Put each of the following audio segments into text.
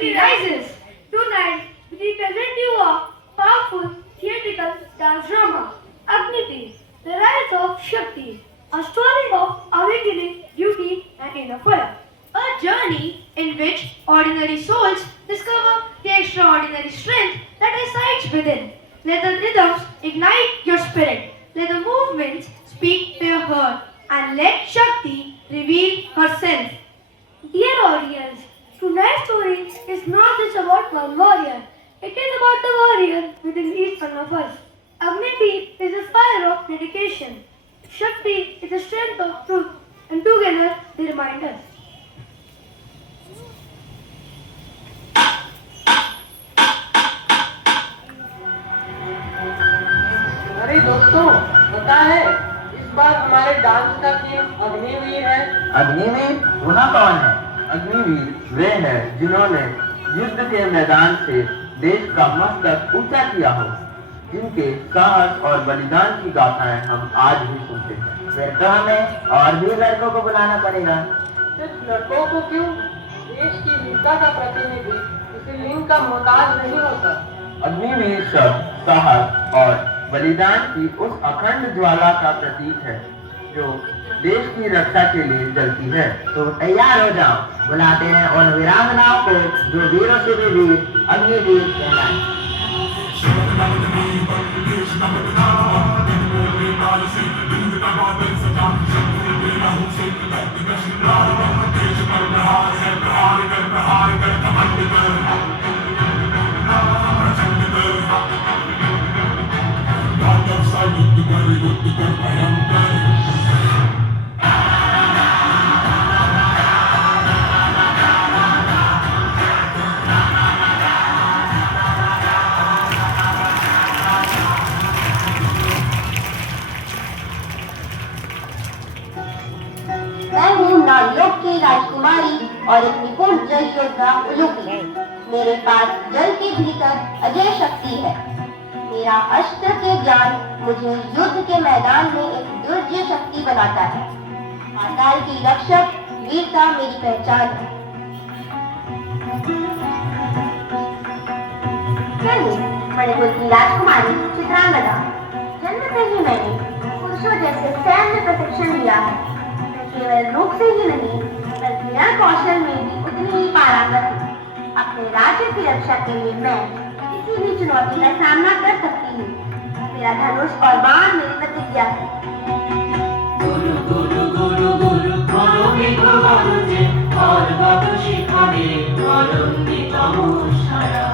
Shakti rises. Tonight, we present you a powerful theatrical dance drama, Agni, the rise of Shakti, a story of awakening, duty, and inner fire. A journey in which ordinary souls discover the extraordinary strength that resides within. Let the rhythms ignite your spirit. Let the movements speak to your heart. And let Shakti reveal herself. Dear audience, tonight's story is not just about one warrior. It is about the warrior within each one of us. Agni is the fire of dedication. Shakti is the strength of truth. And together they remind us. अरे दोस्तों, पता है इस बार हमारे dance का theme Agniveer है। अग्निवीर होना कौन है? अग्निवीर वे हैं जिन्होंने युद्ध के मैदान से देश का मस्तक ऊंचा किया हो, जिनके साहस और बलिदान की गाथाएं हम आज भी सुनते हैं। फिर तो हमें और भी लड़कों को बुलाना पड़ेगा। सिर्फ लड़कों को क्यों, देश की वीरता का प्रतिनिधि किसी लिंग का मोहताज नहीं होता। अग्निवीर शब्द साहस और बलिदान की उस अखंड ज्वाला का प्रतीक है जो देश की रक्षा के लिए जलती है। तो तैयार हो जाओ, बुलाते हैं उन वीरांगनाओं को जो वीरों से भी वीर अग्निवीर कहलाए। मैं हूँ नागलोक की राजकुमारी और एक निपुण जल योद्धा उलूपी। मेरे पास जल के भीतर अजय शक्ति है। मेरा अस्त्र के ज्ञान मुझे युद्ध के मैदान में एक दुर्जय शक्ति बनाता है। पाताल की रक्षक वीरता मेरी पहचान है। मणिपुर की राजकुमारी चित्रांगदा। जन्म से ही मैंने पुरुषों जैसे सैन्य प्रशिक्षण लिया है। केवल रूप से ही नहीं बल्कि रण कौशल में भी उतनी ही पारंगत हूँ। अपने राज्य की रक्षा के लिए मैं किसी भी चुनौती का सामना कर सकती हूँ। मेरा धनुष और बाण मेरी प्रतिज्ञा है। गुरु गुरु गुरु गुरु करो मिको गुरुजे और बाबू शिखाने करूंगी तमुषाया।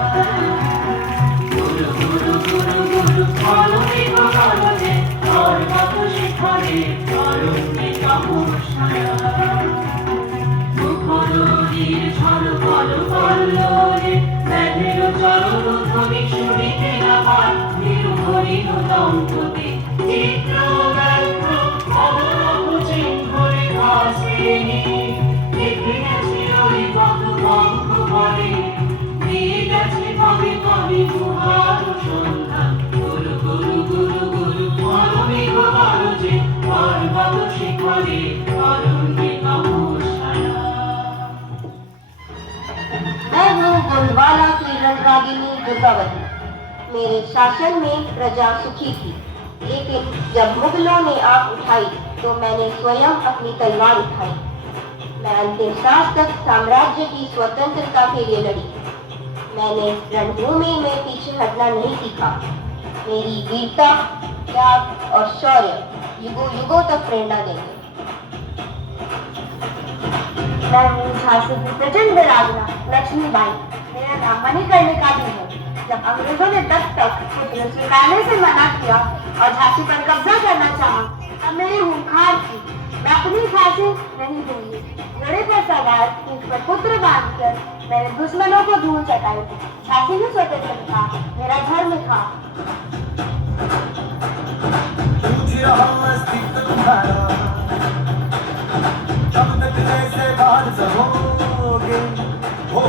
गुरु गुरु गुरु गुरु करो मिको गुरुजे और बाबू शिखाने करूंगी तमुषाया। মুখরোগীর ঝড় বলো বল্লরে ব্যাধের চরণ ধ্বনি শুনিতে আমার নিরুহরিণ দম্পতি চিত্র ব্যর্থ অবরব চিহ্নরে ঘাসেনি দেখে গেছে ওই পথ পঙ্ক পরে নিয়ে গেছে কবি কবি গুহার সন্ধান। গুরু গুরু গুরু গুরু পরমে গোবর যে পর্বত শিখরে অরণ্যে তমসায়া। मैं हूँ गोंडवाना की रणरागिनी दुर्गावती। मेरे शासन में प्रजा सुखी थी, लेकिन जब मुगलों ने आंख उठाई तो मैंने स्वयं अपनी तलवार उठाई। मैं अंतिम सांस तक साम्राज्य की स्वतंत्रता के लिए लड़ी। मैंने रणभूमि में पीछे हटना नहीं सीखा। मेरी वीरता, त्याग और शौर्य युगों युगों तक प्रेरणा देंगे। मैं हूँ झांसी की प्रचंड राजना लक्ष्मीबाई। मेरा नाम मणिकर्णिका भी है। जब अंग्रेजों ने तब तक पुत्र स्वीकारने से मना किया और झांसी पर कब्जा करना चाहा, तब मेरी हुंकार थी, मैं अपनी झांसी नहीं दूंगी। घोड़े पर सवार पीठ पर पुत्र बांधकर मैंने दुश्मनों को धूल चटाई। झांसी की स्वतंत्रता मेरा धर्म था। जब तक ऐसे बाल सहोगे हो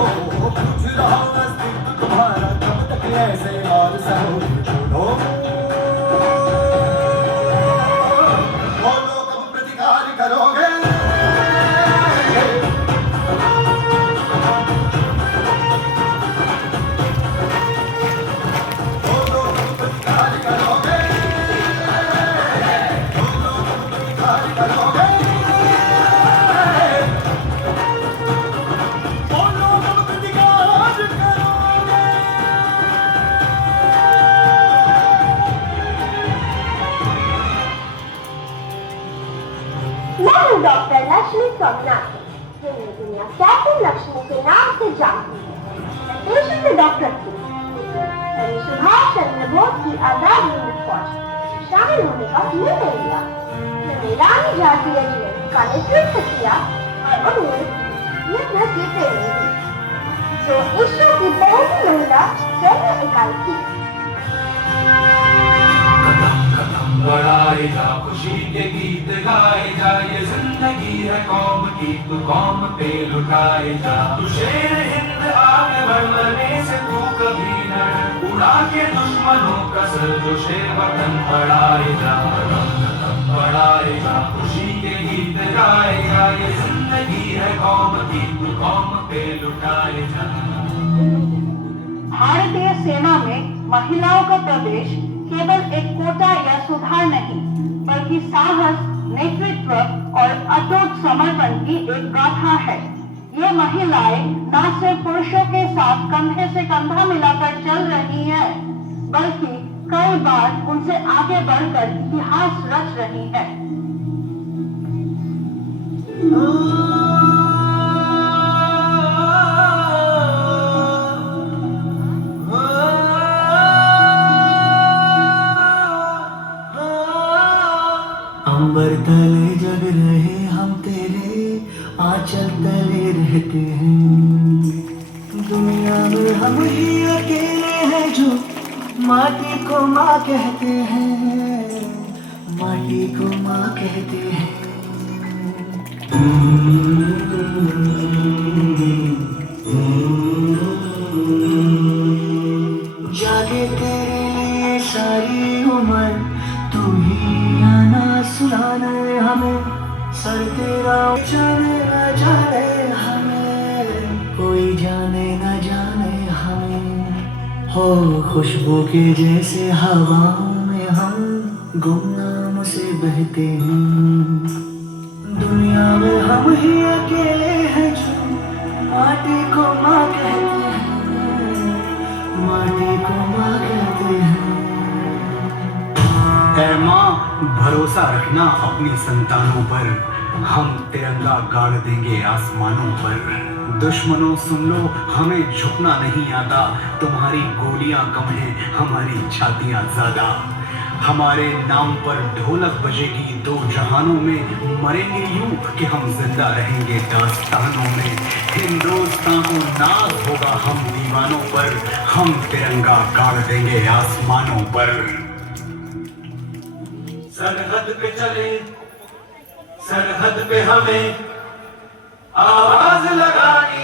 पूछ रहा अस्तित्व तुम्हारा, जब तक ऐसे बाल सहोगे बोलो कब प्रतिकार करोगे। अधिकार करोगे बोलो जब प्रतिकार करोगे मैं हूँ डॉक्टर लक्ष्मी स्वामीनाथन, जिन्हें दुनिया कैप्टन लक्ष्मी के नाम से जानती है। मैं पेशे से डॉक्टर थी। मैंने सुभाष चंद्र बोस की आजाद हिंद फौज में शामिल होने का निर्णय लिया। मैंने रानी झांसी रेजिमेंट का नेतृत्व किया और उन्हें युद्ध की ट्रेनिंग दी, जो एशिया की पहली महिला सैन्य इकाई थी। बढ़ाए जा खुशी के गीत गाए जा, ये जिंदगी है कौम की, तू कौम पे लुटाए जा। तू शेर हिंद आगे बढ़, मरने से तू कभी न डर, उड़ा के दुश्मनों का सर जो शेर वतन बढ़ाए जा। बढ़ाए जा खुशी के गीत गाए जा, ये जिंदगी है कौम की, तू कौम पे लुटाए जा। भारतीय सेना में महिलाओं का प्रवेश केवल एक कोटा या सुधार नहीं, बल्कि साहस, नेतृत्व और अटूट समर्पण की एक गाथा है। ये महिलाएं न सिर्फ पुरुषों के साथ कंधे से कंधा मिलाकर चल रही हैं, बल्कि कई बार उनसे आगे बढ़कर इतिहास रच रही हैं। अंबर तले जग रहे हम तेरे आंचल तले रहते हैं। दुनिया में हम ही अकेले हैं जो माटी को माँ कहते हैं, माटी को माँ कहते हैं। जागे तेरे लिए सारी उम्र, तू ही आना सुनाने हमें, सर तेरा जाने न जाने हमें, कोई जाने न जाने हमें। हो खुशबू के जैसे हवाओं में हम गुमनाम से बहते हैं। दुनिया में हम ही अकेले हैं जो माटी को माँ कहते हैं, माटी को माँ कहते हैं। ऐ माँ भरोसा रखना अपनी संतानों पर, हम तिरंगा गाड़ देंगे आसमानों पर। दुश्मनों सुन लो हमें झुकना नहीं आता, तुम्हारी गोलियां कम हैं हमारी छातियां ज्यादा। हमारे नाम पर ढोलक बजेगी दो जहानों में, मरेंगे यूं कि हम जिंदा रहेंगे दास्तानों में। हिंदुस्तान को नाज होगा हम दीवानों पर, हम तिरंगा गाड़ देंगे आसमानों पर। सरहद पे चले सरहद पे हमें आवाज लगानी